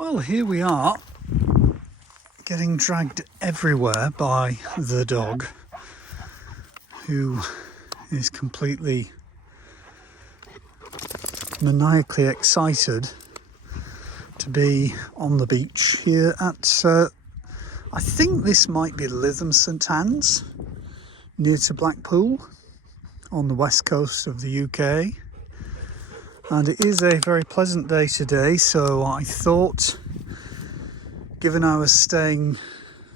Well, here we are, getting dragged everywhere by the dog, who is completely maniacally excited to be on the beach here at, I think this might be Lytham St Annes, near to Blackpool, on the west coast of the UK. And it is a very pleasant day today, so I thought, given I was staying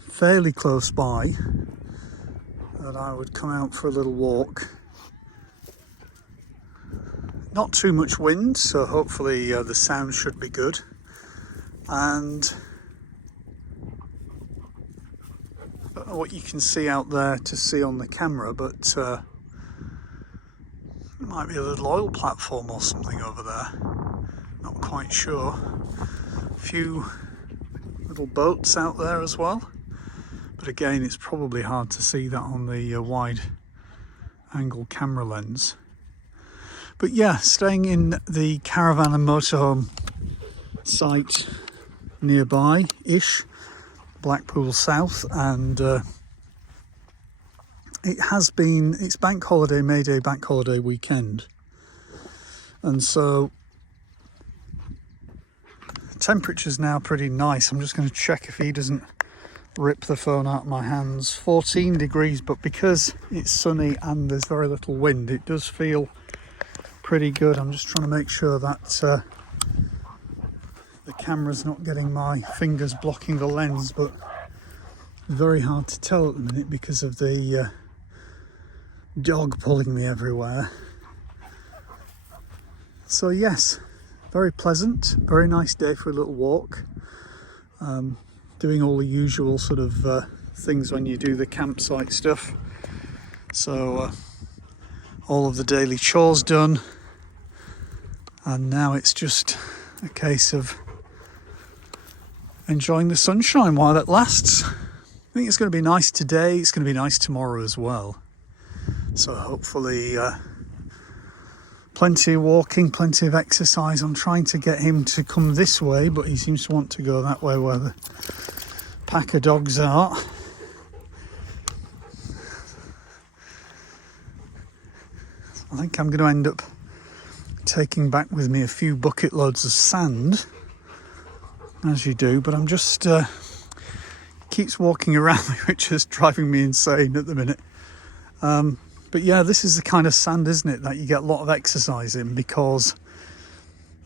fairly close by, that I would come out for a little walk. Not too much wind, so hopefully the sound should be good. And I don't know what you can see out there to see on the camera, but it might be a little oil platform or something over there. Not quite sure. A few little boats out there as well. But again, it's probably hard to see that on the wide angle camera lens. But yeah, staying in the caravan and motorhome site nearby-ish, Blackpool South, and it's bank holiday, May Day bank holiday weekend, and so temperature's now pretty nice. I'm just going to check if he doesn't rip the phone out of my hands. 14 degrees, but because it's sunny and there's very little wind, it does feel pretty good. I'm just trying to make sure that the camera's not getting my fingers blocking the lens, but it's very hard to tell at the minute because of the dog pulling me everywhere. So yes, very pleasant, very nice day for a little walk. Doing all the usual sort of things when you do the campsite stuff. So all of the daily chores done, and now it's just a case of enjoying the sunshine while it lasts. I think it's going to be nice today, it's going to be nice tomorrow as well. So hopefully plenty of walking, plenty of exercise. I'm trying to get him to come this way, but he seems to want to go that way where the pack of dogs are. I think I'm going to end up taking back with me a few bucket loads of sand, as you do, but I'm just keeps walking around me, which is driving me insane at the minute. But yeah, this is the kind of sand, isn't it, that you get a lot of exercise in, because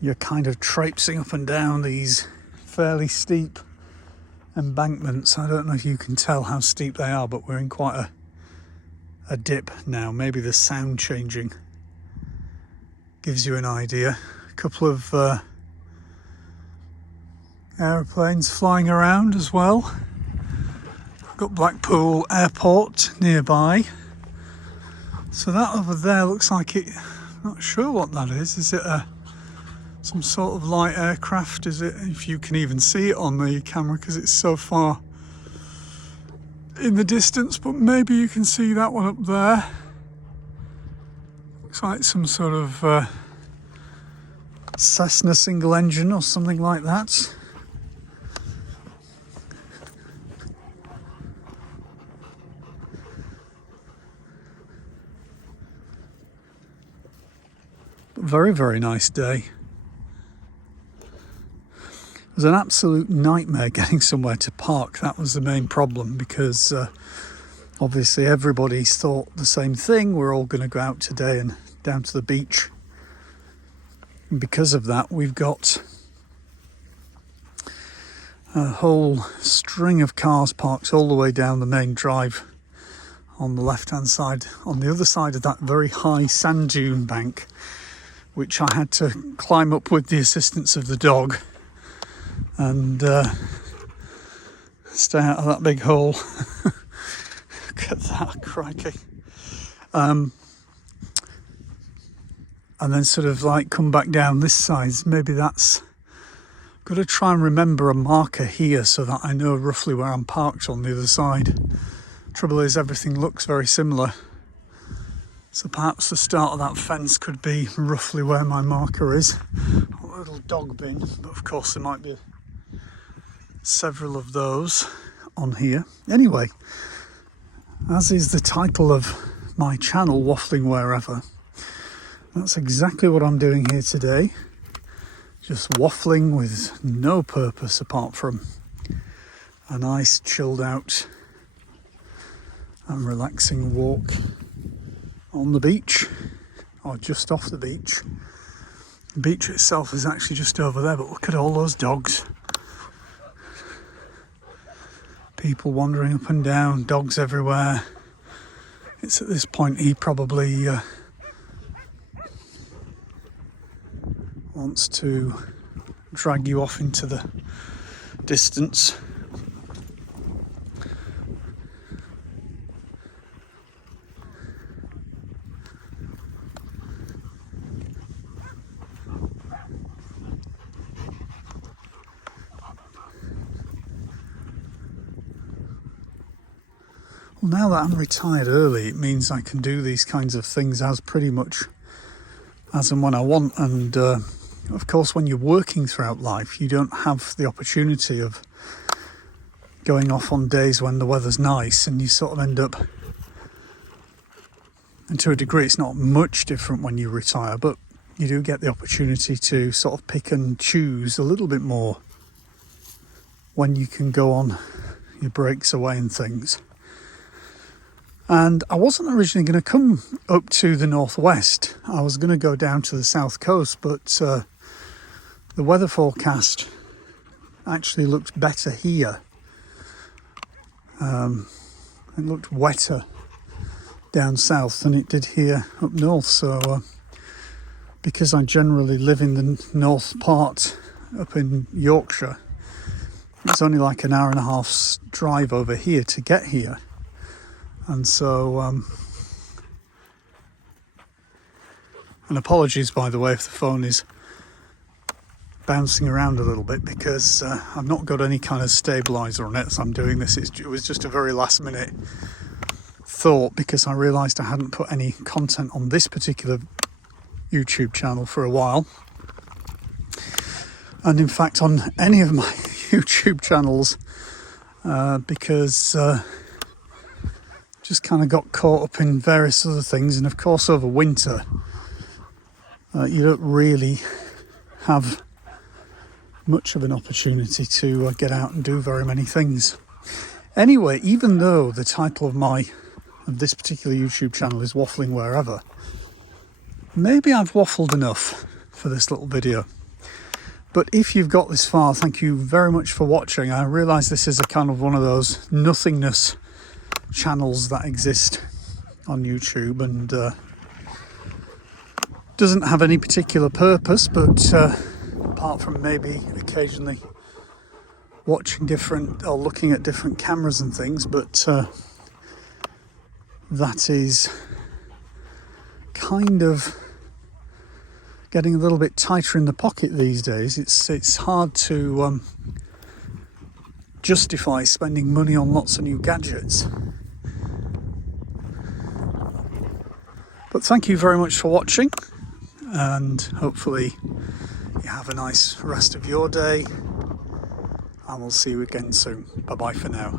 you're kind of traipsing up and down these fairly steep embankments. I don't know if you can tell how steep they are, but we're in quite a dip now. Maybe the sound changing gives you an idea. A couple of aeroplanes flying around as well. We've got Blackpool Airport nearby. So that over there looks like it, I'm not sure what that is. Is it some sort of light aircraft? Is it, if you can even see it on the camera because it's so far in the distance, but maybe you can see that one up there. Looks like some sort of Cessna single engine or something like that. Very, very nice day. It was an absolute nightmare getting somewhere to park. That was the main problem, because obviously everybody's thought the same thing. We're all going to go out today and down to the beach. And because of that, we've got a whole string of cars parked all the way down the main drive on the left-hand side, on the other side of that very high sand dune bank, which I had to climb up with the assistance of the dog and stay out of that big hole. Look at that, crikey. And then sort of like come back down this side. Maybe that's... Got to try and remember a marker here so that I know roughly where I'm parked on the other side. Trouble is, everything looks very similar. So perhaps the start of that fence could be roughly where my marker is. A little dog bin, but of course there might be several of those on here. Anyway, as is the title of my channel, Waffling Wherever, that's exactly what I'm doing here today. Just waffling with no purpose apart from a nice chilled out and relaxing walk on the beach, or just off the beach. The beach itself is actually just over there, but look at all those dogs. People wandering up and down, dogs everywhere. It's at this point he probably wants to drag you off into the distance. Well, now that I'm retired early, it means I can do these kinds of things as pretty much as and when I want. And of course, when you're working throughout life, you don't have the opportunity of going off on days when the weather's nice, and you sort of end up, and to a degree it's not much different when you retire, but you do get the opportunity to sort of pick and choose a little bit more when you can go on your breaks away and things. And I wasn't originally going to come up to the northwest. I was going to go down to the south coast, but the weather forecast actually looked better here. It looked wetter down south than it did here up north. So because I generally live in the north part up in Yorkshire, it's only like an hour and a half's drive over here to get here. And so, and apologies by the way if the phone is bouncing around a little bit, because I've not got any kind of stabilizer on it as I'm doing this. It was just a very last minute thought, because I realised I hadn't put any content on this particular YouTube channel for a while. And in fact on any of my YouTube channels, because just kind of got caught up in various other things. And of course over winter you don't really have much of an opportunity to get out and do very many things. Anyway, even though the title of this particular YouTube channel is Waffling Wherever, maybe I've waffled enough for this little video. But if you've got this far, thank you very much for watching. I realise this is a kind of one of those nothingness channels that exist on YouTube, and doesn't have any particular purpose, but apart from maybe occasionally watching different or looking at different cameras and things, but that is kind of getting a little bit tighter in the pocket these days. It's hard to justify spending money on lots of new gadgets. But thank you very much for watching, and hopefully you have a nice rest of your day, and we'll see you again soon. Bye bye for now.